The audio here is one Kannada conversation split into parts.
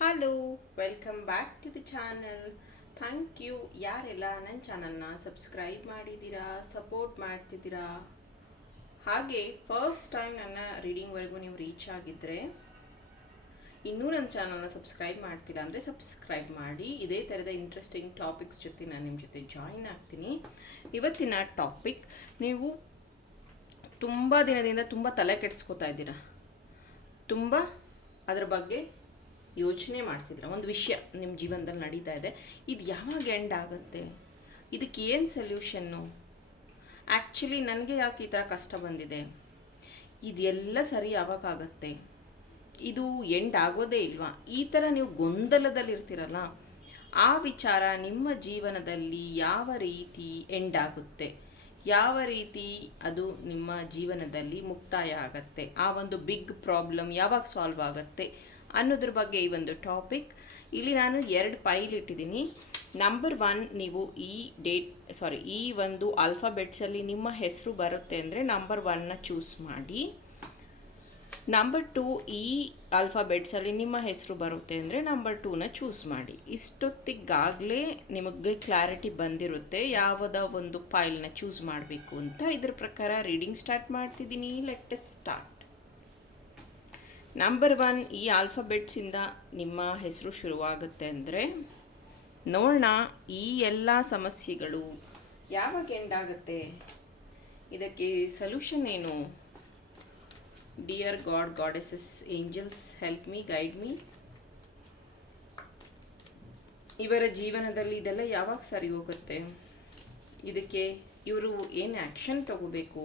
Hello welcome back to the channel thank you ಯಾರೆಲ್ಲ ನನ್ನ ಚಾನಲ್ನ ಸಬ್ಸ್ಕ್ರೈಬ್ ಮಾಡಿದ್ದೀರಾ ಸಪೋರ್ಟ್ ಮಾಡ್ತಿದ್ದೀರಾ? ಹಾಗೆ ಫಸ್ಟ್ ಟೈಮ್ ನನ್ನ ರೀಡಿಂಗ್ವರೆಗೂ ನೀವು ರೀಚ್ ಆಗಿದ್ದರೆ ಇನ್ನೂ ನನ್ನ ಚಾನಲ್ನ ಸಬ್ಸ್ಕ್ರೈಬ್ ಮಾಡ್ತೀರಾ ಅಂದರೆ ಸಬ್ಸ್ಕ್ರೈಬ್ ಮಾಡಿ. ಇದೇ ಥರದ ಇಂಟ್ರೆಸ್ಟಿಂಗ್ ಟಾಪಿಕ್ಸ್ ಜೊತೆ ನಾನು ನಿಮ್ಮ ಜೊತೆ ಜಾಯಿನ್ ಆಗ್ತೀನಿ. ಇವತ್ತಿನ ಟಾಪಿಕ್ ನೀವು ತುಂಬ ದಿನದಿಂದ ತುಂಬ ತಲೆ ಕೆಡಿಸ್ಕೋತಾ ಇದ್ದೀರಾ? ತುಂಬ? ಅದರ ಬಗ್ಗೆ ಯೋಚನೆ ಮಾಡ್ತಿದ್ರೆ, ಒಂದು ವಿಷಯ ನಿಮ್ಮ ಜೀವನದಲ್ಲಿ ನಡೀತಾ ಇದೆ, ಇದು ಯಾವಾಗ ಎಂಡ್ ಆಗುತ್ತೆ? ಇದಕ್ಕೆ ಏನು ಸೊಲ್ಯೂಷನ್ನು ಆ್ಯಕ್ಚುಲಿ ನನಗೆ ಯಾಕೆ ಈ ಥರ ಕಷ್ಟ ಬಂದಿದೆ? ಇದೆಲ್ಲ ಸರಿ ಯಾವಾಗ ಆಗುತ್ತೆ ಇದು ಎಂಡ್ ಆಗೋದೇ ಇಲ್ವಾ? ಈ ಥರ ನೀವು ಗೊಂದಲದಲ್ಲಿರ್ತೀರಲ್ಲ ಆ ವಿಚಾರ ನಿಮ್ಮ ಜೀವನದಲ್ಲಿ ಯಾವ ರೀತಿ ಎಂಡ್ ಆಗುತ್ತೆ? ಯಾವ ರೀತಿ ಅದು ನಿಮ್ಮ ಜೀವನದಲ್ಲಿ ಮುಕ್ತಾಯ ಆಗತ್ತೆ? ಆ ಒಂದು ಬಿಗ್ ಪ್ರಾಬ್ಲಮ್ ಯಾವಾಗ ಸಾಲ್ವ್ ಆಗುತ್ತೆ? ಅನ್ನೋದ್ರ ಬಗ್ಗೆ ಈ ಒಂದು ಟಾಪಿಕ್ ಇಲ್ಲಿ ನಾನು ಎರಡು ಪೈಲ್ ಇಟ್ಟಿದ್ದೀನಿ. ನಂಬರ್ ಒನ್ ನೀವು ಈ ಡೇಟ್ ಸಾರಿ ಈ ಒಂದು ಆಲ್ಫಾಬೆಟ್ಸಲ್ಲಿ ನಿಮ್ಮ ಹೆಸರು ಬರುತ್ತೆ ಅಂದರೆ ನಂಬರ್ ಒನ್ನ ಚೂಸ್ ಮಾಡಿ. ನಂಬರ್ ಟೂ ಈ ಆಲ್ಫಾಬೆಟ್ಸಲ್ಲಿ ನಿಮ್ಮ ಹೆಸರು ಬರುತ್ತೆ ಅಂದರೆ ನಂಬರ್ ಟೂನ ಚೂಸ್ ಮಾಡಿ. ಇಷ್ಟೊತ್ತಿಗಾಗಲೇ ನಿಮಗೆ ಕ್ಲಾರಿಟಿ ಬಂದಿರುತ್ತೆ ಯಾವುದ ಒಂದು ಫೈಲ್ನ ಚೂಸ್ ಮಾಡಬೇಕು ಅಂತ. ಇದ್ರ ಪ್ರಕಾರ ರೀಡಿಂಗ್ ಸ್ಟಾರ್ಟ್ ಮಾಡ್ತಿದ್ದೀನಿ. ಲೆಟ್ ಸ್ಟಾರ್ಟ್ ನಂಬರ್ ಒನ್ ಈ ಆಲ್ಫಬೆಟ್ಸಿಂದ ನಿಮ್ಮ ಹೆಸರು ಶುರುವಾಗುತ್ತೆ ಅಂದರೆ, ನೋಡೋಣ ಈ ಎಲ್ಲ ಸಮಸ್ಯೆಗಳು ಯಾವಾಗ ಎಂಡ್ ಆಗುತ್ತೆ? ಇದಕ್ಕೆ ಸೊಲ್ಯೂಷನ್ ಏನು? Dear god goddesses angels help me guide me ಇವರ ಜೀವನದಲ್ಲಿ ಇದೆಲ್ಲ ಯಾವಾಗ ಸರಿ ಹೋಗುತ್ತೆ? ಇದಕ್ಕೆ ಇವರು ಏನು ಆ್ಯಕ್ಷನ್ ತಗೋಬೇಕು?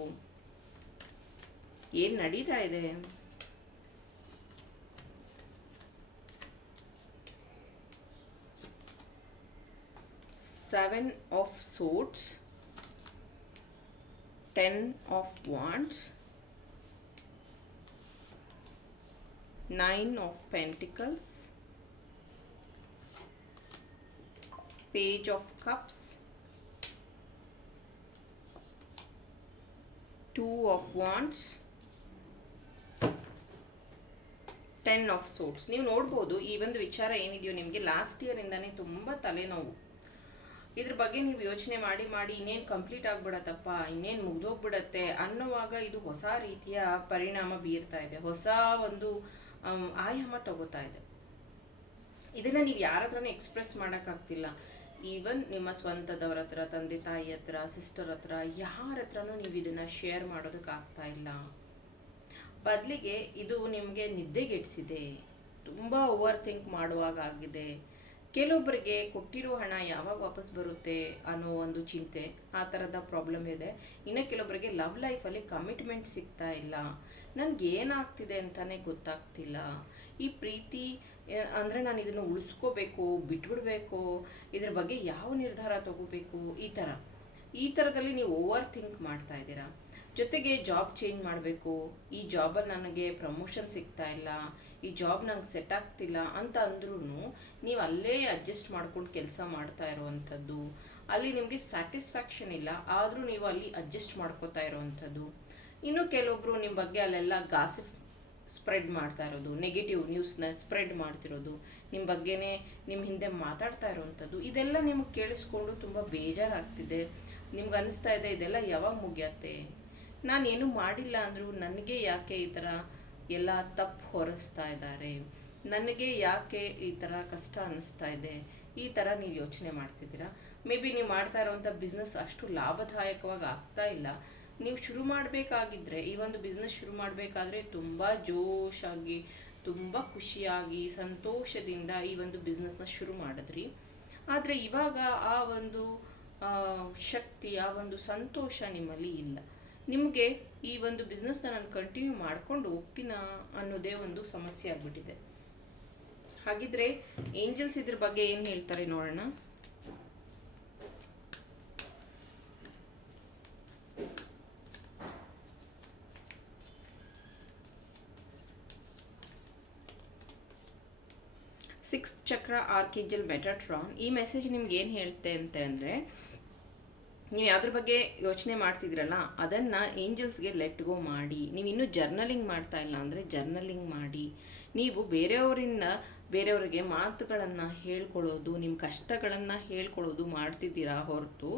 ಏನು ನಡೀತಾ ಇದೆ? Seven of swords ten of wands nine of pentacles page of cups two of wands ten of swords ನೀವು ನೋಡ್ಬೋದು ಈ ಒಂದು ವಿಚಾರ ಏನಿದೆಯೋ ನಿಮಗೆ ಲಾಸ್ಟ್ ಇಯರಿಂದನೇ ತುಂಬ ತಲೆನೋವು ಇದ್ರ ಬಗ್ಗೆ ನೀವು ಯೋಚನೆ ಮಾಡಿ ಮಾಡಿ ಇನ್ನೇನು ಕಂಪ್ಲೀಟ್ ಆಗ್ಬಿಡತ್ತಪ್ಪ, ಇನ್ನೇನು ಮುಗ್ದೋಗ್ಬಿಡತ್ತೆ ಅನ್ನುವಾಗ ಇದು ಹೊಸ ರೀತಿಯ ಪರಿಣಾಮ ಬೀರ್ತಾ ಇದೆ. ಹೊಸ ಒಂದು ಆಯಾಮ ತಗೋತಾ ಇದೆ. ಇದನ್ನು ನೀವು ಯಾರ ಹತ್ರನೂ ಎಕ್ಸ್ಪ್ರೆಸ್ ಮಾಡೋಕ್ಕಾಗ್ತಿಲ್ಲ. ಈವನ್ ನಿಮ್ಮ ಸ್ವಂತದವ್ರ ಹತ್ರ, ತಂದೆ, ತಾಯಿ ಹತ್ರ ಸಿಸ್ಟರ್ ಹತ್ರ, ಯಾರ ಹತ್ರನೂ ನೀವು ಇದನ್ನು ಶೇರ್ ಮಾಡೋದಕ್ಕಾಗ್ತಾ ಇಲ್ಲ. ಬದಲಿಗೆ ಇದು ನಿಮಗೆ ನಿದ್ದೆಗೆಡಿಸಿದೆ. ತುಂಬ ಓವರ್ ಥಿಂಕ್ ಮಾಡುವಾಗ ಆಗಿದೆ. ಕೆಲವೊಬ್ಬರಿಗೆ ಕೊಟ್ಟಿರೋ ಹಣ ಯಾವಾಗ ವಾಪಸ್ ಬರುತ್ತೆ ಅನ್ನೋ ಒಂದು ಚಿಂತೆ ಆ ಥರದ ಪ್ರಾಬ್ಲಮ್ ಇದೆ. ಇನ್ನು ಕೆಲವೊಬ್ಬರಿಗೆ ಲವ್ ಲೈಫಲ್ಲಿ ಕಮಿಟ್ಮೆಂಟ್ ಸಿಗ್ತಾ ಇಲ್ಲ. ನನಗೆ ಏನಾಗ್ತಿದೆ ಅಂತಲೇ ಗೊತ್ತಾಗ್ತಿಲ್ಲ. ಈ ಪ್ರೀತಿ ಅಂದರೆ ನಾನು ಇದನ್ನು ಉಳಿಸ್ಕೋಬೇಕು, ಬಿಟ್ಬಿಡ್ಬೇಕು, ಇದ್ರ ಬಗ್ಗೆ ಯಾವ ನಿರ್ಧಾರ ತಗೋಬೇಕು, ಈ ಥರ ಈ ಥರದಲ್ಲಿ ನೀವು ಓವರ್ ಥಿಂಕ್ ಮಾಡ್ತಾ ಇದ್ದೀರಾ? ಜೊತೆಗೆ ಜಾಬ್ ಚೇಂಜ್ ಮಾಡಬೇಕು. ಈ ಜಾಬಲ್ಲಿ ನನಗೆ ಪ್ರಮೋಷನ್ ಸಿಗ್ತಾ ಇಲ್ಲ. ಈ ಜಾಬ್ ನಂಗೆ ಸೆಟ್ ಆಗ್ತಿಲ್ಲ ಅಂತ ಅಂದ್ರೂ ನೀವು ಅಲ್ಲೇ ಅಡ್ಜಸ್ಟ್ ಮಾಡ್ಕೊಂಡು ಕೆಲಸ ಮಾಡ್ತಾ ಇರುವಂಥದ್ದು. ಅಲ್ಲಿ ನಿಮಗೆ ಸ್ಯಾಟಿಸ್ಫ್ಯಾಕ್ಷನ್ ಇಲ್ಲ. ಆದರೂ ನೀವು ಅಲ್ಲಿ ಅಡ್ಜಸ್ಟ್ ಮಾಡ್ಕೋತಾ ಇರುವಂಥದ್ದು. ಇನ್ನು ಕೆಲವೊಬ್ಬರು ನಿಮ್ಮ ಬಗ್ಗೆ ಅಲ್ಲೆಲ್ಲ ಗಾಸಿಫ್ ಸ್ಪ್ರೆಡ್ ಮಾಡ್ತಾ ಇರೋದು. ನೆಗೆಟಿವ್ ನ್ಯೂಸ್ನ ಸ್ಪ್ರೆಡ್ ಮಾಡ್ತಿರೋದು. ನಿಮ್ಮ ಬಗ್ಗೆನೇ ನಿಮ್ಮ ಹಿಂದೆ ಮಾತಾಡ್ತಾ ಇರೋವಂಥದ್ದು. ಇದೆಲ್ಲ ನಿಮಗೆ ಕೇಳಿಸ್ಕೊಂಡು ತುಂಬ ಬೇಜಾರಾಗ್ತಿದೆ. ನಿಮ್ಗೆ ಅನಿಸ್ತಾ ಇದೆ, ಇದೆಲ್ಲ ಯಾವಾಗ ಮುಗಿಯತ್ತೆ? ನಾನೇನು ಮಾಡಿಲ್ಲ ಅಂದರೂ ನನಗೆ ಯಾಕೆ ಈ ಥರ ಎಲ್ಲ ತಪ್ಪು ಹೊರಿಸ್ತಾ ಇದ್ದಾರೆ? ನನಗೆ ಯಾಕೆ ಈ ಥರ ಕಷ್ಟ ಅನ್ನಿಸ್ತಾ ಇದೆ? ಈ ಥರ ನೀವು ಯೋಚನೆ ಮಾಡ್ತಿದ್ದೀರಾ? ಮೇ ಬಿ ನೀವು ಮಾಡ್ತಾ ಇರೋವಂಥ ಬಿಸ್ನೆಸ್ ಅಷ್ಟು ಲಾಭದಾಯಕವಾಗಿ ಆಗ್ತಾ ಇಲ್ಲ. ನೀವು ಶುರು ಮಾಡಬೇಕಾಗಿದ್ದರೆ ಈ ಒಂದು ಬಿಸ್ನೆಸ್ ಶುರು ಮಾಡಬೇಕಾದ್ರೆ ತುಂಬ ಜೋಶಾಗಿ, ತುಂಬ ಖುಷಿಯಾಗಿ, ಸಂತೋಷದಿಂದ ಈ ಒಂದು ಬಿಸ್ನೆಸ್ನ ಶುರು ಮಾಡಿದ್ರಿ. ಆದರೆ ಇವಾಗ ಆ ಒಂದು ಶಕ್ತಿ, ಆ ಒಂದು ಸಂತೋಷ ನಿಮ್ಮಲ್ಲಿ ಇಲ್ಲ. ನಿಮಗೆ ಈ ಒಂದು ಬಿಸ್ನೆಸ್ನ ನಾನು ಕಂಟಿನ್ಯೂ ಮಾಡ್ಕೊಂಡು ಹೋಗ್ತೀನಾ ಅನ್ನೋದೇ ಒಂದು ಸಮಸ್ಯೆ ಆಗಿಬಿಟ್ಟಿದೆ. ಹಾಗಿದ್ರೆ ಏಂಜಲ್ಸ್ ಇದ್ರ ಬಗ್ಗೆ ಏನು ಹೇಳ್ತಾರೆ ನೋಡೋಣ. ಸಿಕ್ಸ್ ಚಕ್ರ ಆರ್ಕಿಂಜಲ್ ಮೆಟಾಟ್ರಾನ್ ಈ ಮೆಸೇಜ್ ನಿಮ್ಗೆ ಏನು ಹೇಳುತ್ತೆ ಅಂತ ಅಂದರೆ ನೀವು ಯಾವುದ್ರ ಬಗ್ಗೆ ಯೋಚನೆ ಮಾಡ್ತಿದ್ದೀರಲ್ಲ ಅದನ್ನು ಏಂಜಲ್ಸ್ಗೆ ಲೆಟ್ ಗೋ ಮಾಡಿ. ನೀವು ಇನ್ನೂ ಜರ್ನಲಿಂಗ್ ಮಾಡ್ತಾ ಇಲ್ಲ ಅಂದರೆ ಜರ್ನಲಿಂಗ್ ಮಾಡಿ. ನೀವು ಬೇರೆಯವರಿಂದ, ಬೇರೆಯವರಿಗೆ ಮಾತುಗಳನ್ನು ಹೇಳ್ಕೊಳ್ಳೋದು ನಿಮ್ಮ ಕಷ್ಟಗಳನ್ನು ಹೇಳ್ಕೊಳ್ಳೋದು ಮಾಡ್ತಿದ್ದೀರಾ ಹೊರತು,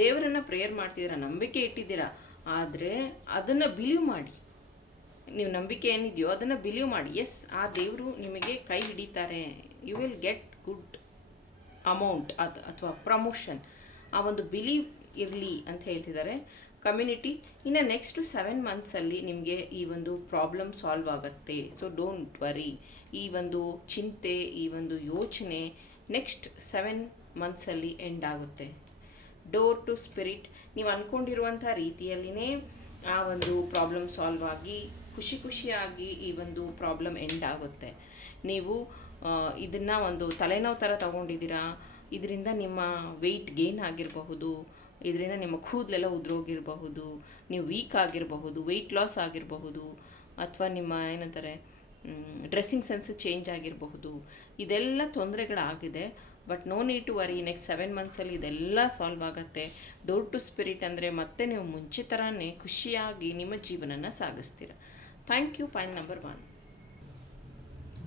ದೇವರನ್ನು ಪ್ರೇಯರ್ ಮಾಡ್ತಿದ್ದೀರಾ, ನಂಬಿಕೆ ಇಟ್ಟಿದ್ದೀರಾ, ಆದರೆ ಅದನ್ನು ಬಿಲೀವ್ ಮಾಡಿ. ನೀವು ನಂಬಿಕೆ ಏನಿದೆಯೋ ಅದನ್ನು ಬಿಲೀವ್ ಮಾಡಿ. ಎಸ್ ಆ ದೇವರು ನಿಮಗೆ ಕೈ ಹಿಡಿತಾರೆ. You will get good amount ಅದು, ಅಥವಾ ಪ್ರಮೋಷನ್ ಆ ಒಂದು ಬಿಲೀವ್ ಇರಲಿ ಅಂತ ಹೇಳ್ತಿದ್ದಾರೆ. ಕಮ್ಯುನಿಟಿ ಇನ್ನು ನೆಕ್ಸ್ಟು ಸೆವೆನ್ ಮಂತ್ಸಲ್ಲಿ ನಿಮಗೆ ಈ ಒಂದು ಪ್ರಾಬ್ಲಮ್ ಸಾಲ್ವ್ ಆಗುತ್ತೆ. ಸೊ ಡೋಂಟ್ ವರಿ ಈ ಒಂದು ಚಿಂತೆ, ಈ ಒಂದು ಯೋಚನೆ ನೆಕ್ಸ್ಟ್ ಸೆವೆನ್ ಮಂತ್ಸಲ್ಲಿ ಎಂಡ್ ಆಗುತ್ತೆ. ಡೋರ್ ಟು ಸ್ಪಿರಿಟ್ ನೀವು ಅಂದ್ಕೊಂಡಿರುವಂಥ ರೀತಿಯಲ್ಲಿನೇ ಆ ಒಂದು ಪ್ರಾಬ್ಲಮ್ ಸಾಲ್ವ್ ಆಗಿ, ಖುಷಿ ಖುಷಿಯಾಗಿ ಈ ಒಂದು ಪ್ರಾಬ್ಲಮ್ ಎಂಡ್ ಆಗುತ್ತೆ. ನೀವು ಇದನ್ನು ಒಂದು ತಲೆನೋವು ಥರ ತಗೊಂಡಿದ್ದೀರಾ? ಇದರಿಂದ ನಿಮ್ಮ ವೆಯ್ಟ್ ಗೇನ್ ಆಗಿರಬಹುದು. ಇದರಿಂದ ನಿಮ್ಮ ಕೂದಲೆಲ್ಲ ಉದುರೋಗಿರಬಹುದು, ನೀವು ವೀಕ್ ಆಗಿರಬಹುದು ವೆಯ್ಟ್ ಲಾಸ್ ಆಗಿರಬಹುದು, ಅಥವಾ ನಿಮ್ಮ ಏನಂತಾರೆ ಡ್ರೆಸ್ಸಿಂಗ್ ಸೆನ್ಸ್ ಚೇಂಜ್ ಆಗಿರಬಹುದು. ಇದೆಲ್ಲ ತೊಂದರೆಗಳಾಗಿದೆ. But no need to worry next seven ಮಂತ್ಸಲ್ಲಿ ಇದೆಲ್ಲ ಸಾಲ್ವ್ ಆಗುತ್ತೆ. ಡೋರ್ ಟು ಸ್ಪಿರಿಟ್ ಅಂದರೆ ಮತ್ತೆ ನೀವು ಮುಂಚೆ ಥರನೇ ಖುಷಿಯಾಗಿ ನಿಮ್ಮ ಜೀವನನ ಸಾಗಿಸ್ತೀರ. Thank you point number one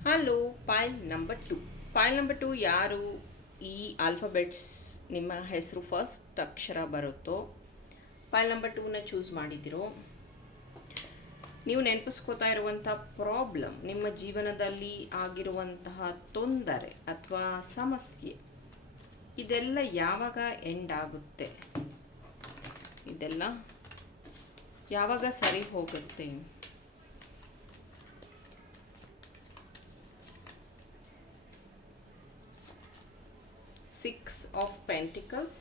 hello pile number two pile number two ಯಾರು? ಈ ಆಲ್ಫಾಬೆಟ್ಸ್ ನಿಮ್ಮ ಹೆಸರು ಫಸ್ಟ್ ಅಕ್ಷರ ಬರುತ್ತೋ? ಫೈಲ್ ನಂಬರ್ ಟೂನ ಚೂಸ್ ಮಾಡಿದ್ದೀರೋ ನೀವು ನೆನಪಿಸ್ಕೋತಾ ಇರುವಂಥ ಪ್ರಾಬ್ಲಮ್ ನಿಮ್ಮ ಜೀವನದಲ್ಲಿ ಆಗಿರುವಂತಹ ತೊಂದರೆ ಅಥವಾ ಸಮಸ್ಯೆ, ಇದೆಲ್ಲ ಯಾವಾಗ ಎಂಡ್ ಆಗುತ್ತೆ? ಇದೆಲ್ಲ ಯಾವಾಗ ಸರಿ ಹೋಗುತ್ತೆ? of pentacles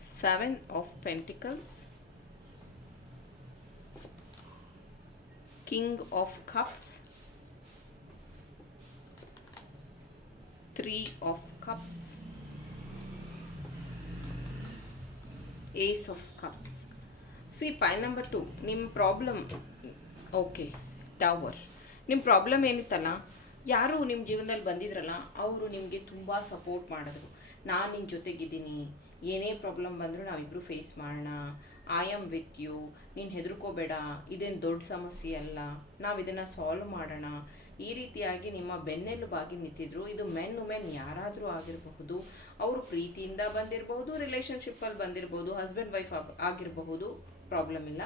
seven of pentacles king of cups three of cups ace of cups see pile number two ನಿಮ್ಮ ಪ್ರಾಬ್ಲಮ್ ಓಕೆ ಟವರ್ ನಿಮ್ಮ ಪ್ರಾಬ್ಲಮ್ ಏನಿತ್ತಲ್ಲ ಯಾರು ನಿಮ್ಮ ಜೀವನದಲ್ಲಿ ಬಂದಿದ್ರಲ್ಲ, ಅವರು ನಿಮಗೆ ತುಂಬ ಸಪೋರ್ಟ್ ಮಾಡಿದ್ರು. ನಾನು ನಿನ್ನ ಜೊತೆಗಿದ್ದೀನಿ, ಏನೇ ಪ್ರಾಬ್ಲಮ್ ಬಂದರೂ ನಾವಿಬ್ಬರು ಫೇಸ್ ಮಾಡೋಣ ಐ ಆಮ್ ವಿತ್ ಯು ನೀನು ಹೆದರ್ಕೋಬೇಡ, ಇದೇನು ದೊಡ್ಡ ಸಮಸ್ಯೆ ಅಲ್ಲ ನಾವು ಇದನ್ನು ಸಾಲ್ವ್ ಮಾಡೋಣ. ಈ ರೀತಿಯಾಗಿ ನಿಮ್ಮ ಬೆನ್ನೆಲುಬಾಗಿ ನಿಂತಿದ್ರು. ಇದು ಮೆನ್ ಉಮೆನ್ ಯಾರಾದರೂ ಆಗಿರಬಹುದು, ಅವರು ಪ್ರೀತಿಯಿಂದ ಬಂದಿರಬಹುದು ರಿಲೇಷನ್ಶಿಪ್ಪಲ್ಲಿ ಬಂದಿರಬಹುದು ಹಸ್ಬೆಂಡ್ ವೈಫ್ ಆಗಿರಬಹುದು ಪ್ರಾಬ್ಲಮ್ ಇಲ್ಲ.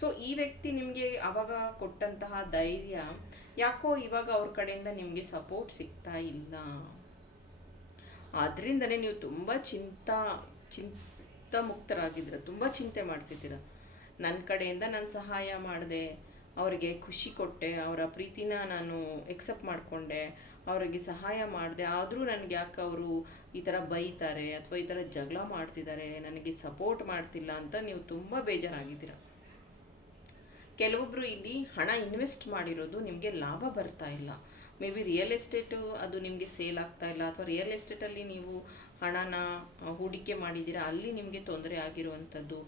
ಸೊ ಈ ವ್ಯಕ್ತಿ ನಿಮಗೆ ಆವಾಗ ಕೊಟ್ಟಂತಹ ಧೈರ್ಯ ಯಾಕೋ ಇವಾಗ ಅವ್ರ ಕಡೆಯಿಂದ ನಿಮಗೆ ಸಪೋರ್ಟ್ ಸಿಗ್ತಾ ಇಲ್ಲ? ಆದ್ರಿಂದನೇ ನೀವು ತುಂಬ ಚಿಂತಾ ಚಿಂತ ಮುಕ್ತರಾಗಿದ್ದೀರ ತುಂಬ ಚಿಂತೆ ಮಾಡ್ತಿದ್ದೀರ. ನನ್ನ ಕಡೆಯಿಂದ ನಾನು ಸಹಾಯ ಮಾಡಿದೆ, ಅವರಿಗೆ ಖುಷಿ ಕೊಟ್ಟೆ, ಅವರ ಪ್ರೀತಿನ ನಾನು ಎಕ್ಸೆಪ್ಟ್ ಮಾಡಿಕೊಂಡೆ, ಅವರಿಗೆ ಸಹಾಯ ಮಾಡಿದೆ, ಆದರೂ ನನಗೆ ಯಾಕೆ ಅವರು ಈ ಥರ ಬೈತಾರೆ ಅಥವಾ ಈ ಥರ ಜಗಳ ಮಾಡ್ತಿದ್ದಾರೆ, ನನಗೆ ಸಪೋರ್ಟ್ ಮಾಡ್ತಿಲ್ಲ ಅಂತ ನೀವು ತುಂಬ ಬೇಜಾರಾಗಿದ್ದೀರ. ಕೆಲವೊಬ್ಬರು ಇಲ್ಲಿ ಹಣ ಇನ್ವೆಸ್ಟ್ ಮಾಡಿರೋದು ನಿಮಗೆ ಲಾಭ ಬರ್ತಾ ಇಲ್ಲ. ಮೇ ಬಿ ರಿಯಲ್ ಎಸ್ಟೇಟು ಅದು ನಿಮಗೆ ಸೇಲ್ ಆಗ್ತಾ ಇಲ್ಲ ಅಥವಾ ರಿಯಲ್ ಎಸ್ಟೇಟಲ್ಲಿ ನೀವು ಹಣನ ಹೂಡಿಕೆ ಮಾಡಿದ್ದೀರಾ, ಅಲ್ಲಿ ನಿಮಗೆ ತೊಂದರೆ ಆಗಿರುವಂಥದ್ದು.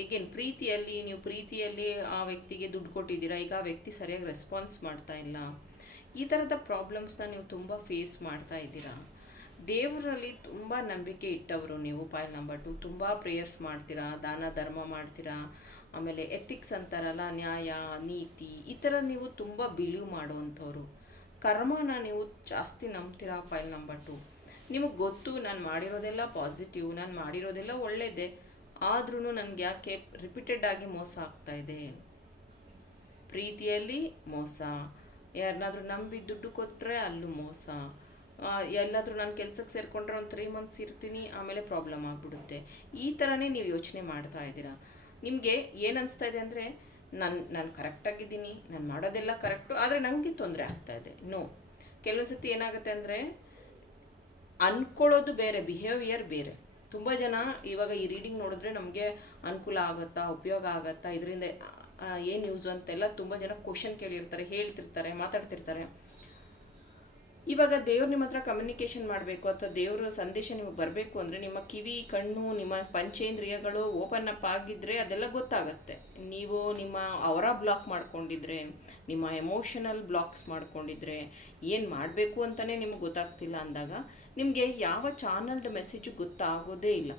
ಈಗೇನು ಪ್ರೀತಿಯಲ್ಲಿ, ನೀವು ಪ್ರೀತಿಯಲ್ಲಿ ಆ ವ್ಯಕ್ತಿಗೆ ದುಡ್ಡು ಕೊಟ್ಟಿದ್ದೀರಾ, ಈಗ ಆ ವ್ಯಕ್ತಿ ಸರಿಯಾಗಿ ರೆಸ್ಪಾನ್ಸ್ ಮಾಡ್ತಾ ಇಲ್ಲ. ಈ ಥರದ ಪ್ರಾಬ್ಲಮ್ಸ್ನ ನೀವು ತುಂಬ ಫೇಸ್ ಮಾಡ್ತಾ ಇದ್ದೀರಾ. ದೇವರಲ್ಲಿ ತುಂಬ ನಂಬಿಕೆ ಇಟ್ಟವರು ನೀವು ಪಾಯಲ್ ನಂಬರ್ ಟು ತುಂಬ ಪ್ರೇಯರ್ಸ್ ಮಾಡ್ತೀರಾ, ದಾನ, ಧರ್ಮ ಮಾಡ್ತೀರಾ. ಆಮೇಲೆ ಎಥಿಕ್ಸ್ ಅಂತಾರಲ್ಲ, ನ್ಯಾಯ, ನೀತಿ, ಈ ಥರ ನೀವು ತುಂಬ ಬಿಲೀವ್ ಮಾಡುವಂಥವ್ರು. ಕರ್ಮನ ನೀವು ಜಾಸ್ತಿ ನಂಬ್ತೀರಾ? ಫೈಲ್ ನಂಬರ್ ಟು ನಿಮಗೆ ಗೊತ್ತು, ನಾನು ಮಾಡಿರೋದೆಲ್ಲ ಪಾಸಿಟಿವ್ ನಾನು ಮಾಡಿರೋದೆಲ್ಲ ಒಳ್ಳೆಯದೇ ಆದ್ರೂ ನನಗೆ ಯಾಕೆ ರಿಪೀಟೆಡ್ ಆಗಿ ಮೋಸ ಆಗ್ತಾ ಇದೆ? ಪ್ರೀತಿಯಲ್ಲಿ ಮೋಸ. ಯಾರನ್ನಾದ್ರೂ ನಂಬಿ ದುಡ್ಡು ಕೊಟ್ಟರೆ ಅಲ್ಲೂ ಮೋಸ. ಎಲ್ಲಾದರೂ ನಾನು ಕೆಲ್ಸಕ್ಕೆ ಸೇರಿಕೊಂಡ್ರೆ ಒಂದು ತ್ರೀ ಮಂತ್ಸ್ ಇರ್ತೀನಿ, ಆಮೇಲೆ ಪ್ರಾಬ್ಲಮ್ ಆಗಿಬಿಡುತ್ತೆ. ಈ ಥರನೇ ನೀವು ಯೋಚನೆ ಮಾಡ್ತಾ ಇದ್ದೀರಾ? ನಿಮಗೆ ಏನು ಅನಿಸ್ತಾ ಇದೆ ಅಂದರೆ, ನಾನು ನಾನು ಕರೆಕ್ಟಾಗಿದ್ದೀನಿ ನಾನು ಮಾಡೋದೆಲ್ಲ ಕರೆಕ್ಟು ಆದರೆ ನನಗೆ ತೊಂದರೆ ಆಗ್ತಾ ಇದೆ. ನೋ ಕೆಲವೊಂದು ಸತಿ ಏನಾಗುತ್ತೆ ಅಂದರೆ, ಅನ್ಕೊಳ್ಳೋದು ಬೇರೆ ಬಿಹೇವಿಯರ್ ಬೇರೆ. ತುಂಬ ಜನ ಇವಾಗ ಈ ರೀಡಿಂಗ್ ನೋಡಿದ್ರೆ ನಮಗೆ ಅನುಕೂಲ ಆಗುತ್ತಾ, ಉಪಯೋಗ ಆಗುತ್ತಾ, ಇದರಿಂದ ಏನು ಯೂಸ್ ಅಂತೆಲ್ಲ ತುಂಬ ಜನ ಕ್ವಶನ್ ಕೇಳಿರ್ತಾರೆ, ಹೇಳ್ತಿರ್ತಾರೆ, ಮಾತಾಡ್ತಿರ್ತಾರೆ. ಇವಾಗ ದೇವ್ರು ನಿಮ್ಮ ಹತ್ರ ಕಮ್ಯುನಿಕೇಷನ್ ಮಾಡಬೇಕು ಅಥವಾ ದೇವ್ರ ಸಂದೇಶ ನಿಮಗೆ ಬರಬೇಕು ಅಂದರೆ ನಿಮ್ಮ ಕಿವಿ, ಕಣ್ಣು, ನಿಮ್ಮ ಪಂಚೇಂದ್ರಿಯಗಳು ಓಪನ್ ಅಪ್ ಆಗಿದ್ದರೆ ಅದೆಲ್ಲ ಗೊತ್ತಾಗತ್ತೆ. ನೀವು ನಿಮ್ಮ ಅವರ ಬ್ಲಾಕ್ ಮಾಡ್ಕೊಂಡಿದ್ರೆ, ನಿಮ್ಮ ಎಮೋಷನಲ್ ಬ್ಲಾಕ್ಸ್ ಮಾಡ್ಕೊಂಡಿದ್ರೆ ಏನು ಮಾಡಬೇಕು ಅಂತಲೇ ನಿಮ್ಗೆ ಗೊತ್ತಾಗ್ತಿಲ್ಲ ಅಂದಾಗ ನಿಮಗೆ ಯಾವ ಚಾನಲ್ಡ್ ಮೆಸೇಜು ಗೊತ್ತಾಗೋದೇ ಇಲ್ಲ.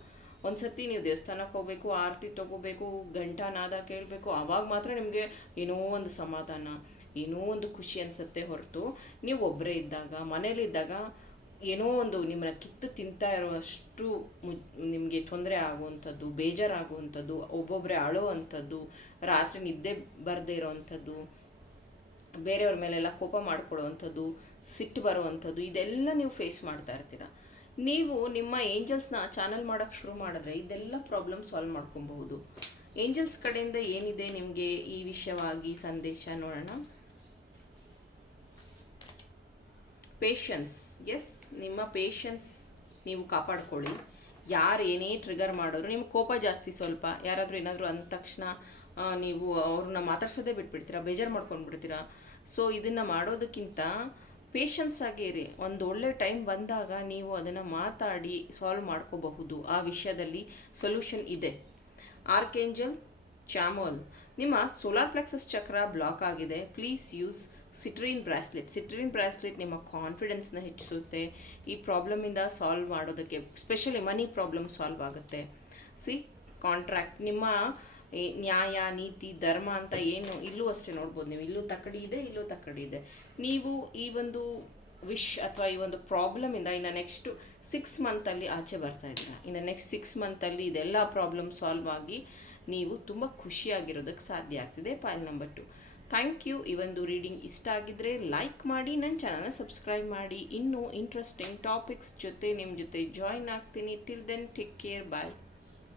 ಒಂದ್ಸತಿ ನೀವು ದೇವಸ್ಥಾನಕ್ಕೆ ಹೋಗಬೇಕು, ಆರತಿ ತೊಗೋಬೇಕು ಗಂಟಾನಾದ ಕೇಳಬೇಕು ಆವಾಗ ಮಾತ್ರ ನಿಮಗೆ ಏನೋ ಒಂದು ಸಮಾಧಾನ. ಏನೋ ಒಂದು ಖುಷಿ ಅನಿಸುತ್ತೆ ಹೊರತು ನೀವು ಒಬ್ಬರೇ ಇದ್ದಾಗ ಮನೇಲಿದ್ದಾಗ ಏನೋ ಒಂದು ನಿಮ್ಮನ್ನ ಕಿತ್ತು ತಿಂತಾ ಇರುವಷ್ಟು ಮು, ನಿಮಗೆ ತೊಂದರೆ ಆಗುವಂಥದ್ದು, ಬೇಜಾರಾಗುವಂಥದ್ದು ಒಬ್ಬೊಬ್ಬರೇ ಅಳೋವಂಥದ್ದು, ರಾತ್ರಿ ನಿದ್ದೆ ಬರದೇ ಇರೋವಂಥದ್ದು, ಬೇರೆಯವ್ರ ಮೇಲೆಲ್ಲ ಕೋಪ ಮಾಡ್ಕೊಳ್ಳೋವಂಥದ್ದು ಸಿಟ್ಟು ಬರುವಂಥದ್ದು, ಇದೆಲ್ಲ ನೀವು ಫೇಸ್ ಮಾಡ್ತಾ ಇರ್ತೀರ. ನೀವು ನಿಮ್ಮ ಏಂಜಲ್ಸ್ನ ಚಾನಲ್ ಮಾಡೋಕ್ಕೆ ಶುರು ಮಾಡಿದ್ರೆ ಇದೆಲ್ಲ ಪ್ರಾಬ್ಲಮ್ ಸಾಲ್ವ್ ಮಾಡ್ಕೊಬಹುದು. ಏಂಜಲ್ಸ್ ಕಡೆಯಿಂದ ಏನಿದೆ ನಿಮಗೆ ಈ ವಿಷಯವಾಗಿ ಸಂದೇಶ ನೋಡೋಣ. ಪೇಷನ್ಸ್ ಎಸ್ ನಿಮ್ಮ ಪೇಷನ್ಸ್ ನೀವು ಕಾಪಾಡ್ಕೊಳ್ಳಿ. ಯಾರು ಏನೇ ಟ್ರಿಗರ್ ಮಾಡಿದ್ರು, ನಿಮ್ಗೆ ಕೋಪ ಜಾಸ್ತಿ ಸ್ವಲ್ಪ. ಯಾರಾದರೂ ಏನಾದರೂ ಅಂದ ತಕ್ಷಣ ನೀವು ಅವ್ರನ್ನ ಮಾತಾಡ್ಸೋದೇ ಬಿಟ್ಬಿಡ್ತೀರಾ, ಬೇಜಾರು ಮಾಡ್ಕೊಂಡು ಬಿಡ್ತೀರಾ ಸೊ ಇದನ್ನು ಮಾಡೋದಕ್ಕಿಂತ ಪೇಷನ್ಸ್ ಆಗಿರಿ ಒಂದು ಒಳ್ಳೆ ಟೈಮ್ ಬಂದಾಗ ನೀವು ಅದನ್ನು ಮಾತಾಡಿ ಸಾಲ್ವ್ ಮಾಡ್ಕೋಬಹುದು. ಆ ವಿಷಯದಲ್ಲಿ ಸೊಲ್ಯೂಷನ್ ಇದೆ. ಆರ್ಕೇಂಜಲ್ ಚಾಮೋಲ್ ನಿಮ್ಮ ಸೋಲಾರ್ ಪ್ಲೆಕ್ಸಸ್ ಚಕ್ರ ಬ್ಲಾಕ್ ಆಗಿದೆ. Please use citrine bracelet citrine bracelet ನಿಮ್ಮ ಕಾನ್ಫಿಡೆನ್ಸ್ನ ಹೆಚ್ಚಿಸುತ್ತೆ. ಈ ಪ್ರಾಬ್ಲಮಿಂದ ಸಾಲ್ವ್ ಮಾಡೋದಕ್ಕೆ ಸ್ಪೆಷಲಿ ಮನಿ ಪ್ರಾಬ್ಲಮ್ ಸಾಲ್ವ್ ಆಗುತ್ತೆ. ಸಿ ಕಾಂಟ್ರಾಕ್ಟ್ ನಿಮ್ಮ, ಈ ನ್ಯಾಯ, ನೀತಿ, ಧರ್ಮ ಅಂತ ಏನು ಇಲ್ಲೂ ಅಷ್ಟೇ ನೋಡ್ಬೋದು ನೀವು. ಇಲ್ಲೂ ತಕ್ಕಡಿ ಇದೆ, ಇಲ್ಲೂ ತಕ್ಕಡಿ ಇದೆ. ನೀವು ಈ ಒಂದು ವಿಶ್ ಅಥವಾ ಈ ಒಂದು ಪ್ರಾಬ್ಲಮಿಂದ ಇನ್ನು ನೆಕ್ಸ್ಟು ಸಿಕ್ಸ್ ಮಂತಲ್ಲಿ ಆಚೆ ಬರ್ತಾ ಇದ್ದೀರಾ? ಇನ್ನು ನೆಕ್ಸ್ಟ್ ಸಿಕ್ಸ್ ಮಂತಲ್ಲಿ ಇದೆಲ್ಲ ಪ್ರಾಬ್ಲಮ್ ಸಾಲ್ವ್ ಆಗಿ ನೀವು ತುಂಬ ಖುಷಿಯಾಗಿರೋದಕ್ಕೆ ಸಾಧ್ಯ ಆಗ್ತಿದೆ. File number two thank you. ಈ ಒಂದು ರೀಡಿಂಗ್ ಇಷ್ಟ ಆಗಿದ್ದರೆ ಲೈಕ್ ಮಾಡಿ ನನ್ನ ಚಾನಲ್ನ ಸಬ್ಸ್ಕ್ರೈಬ್ ಮಾಡಿ. ಇನ್ನೂ ಇಂಟ್ರೆಸ್ಟಿಂಗ್ ಟಾಪಿಕ್ಸ್ ಜೊತೆ ನಿಮ್ಮ ಜೊತೆ ಜಾಯಿನ್ ಆಗ್ತೀನಿ. Till then take care bye